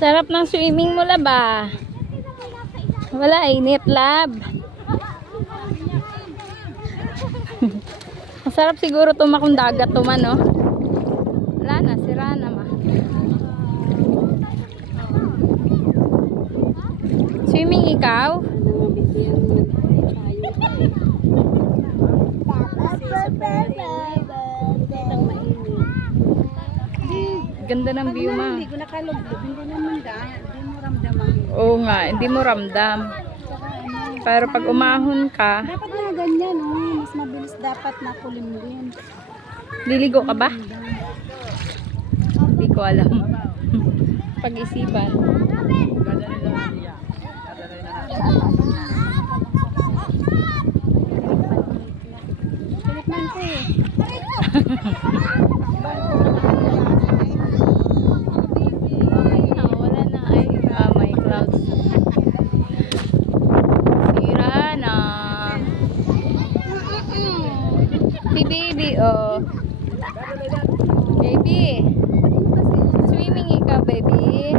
Sarap ng swimming mo, laba. Wala, init, lab. Masarap siguro tumakong dagat tuman, no? Wala na, sira na ma. Swimming ikaw? Ganda ng view, ma. Hindi ko nakalublob, hindi naman hindi mo ramdaman. Oo nga, hindi mo ramdam. Pero pag umahon ka, Dapat mga ganyan, oh. Mas mabilis dapat na kulimlim. liligo ka ba? Hindi ko alam. Pag-isipan. Kulit man ko eh. Wala na. Ay, may clouds. Sira na. Si baby, oh. Baby. Swimming ikaw, baby.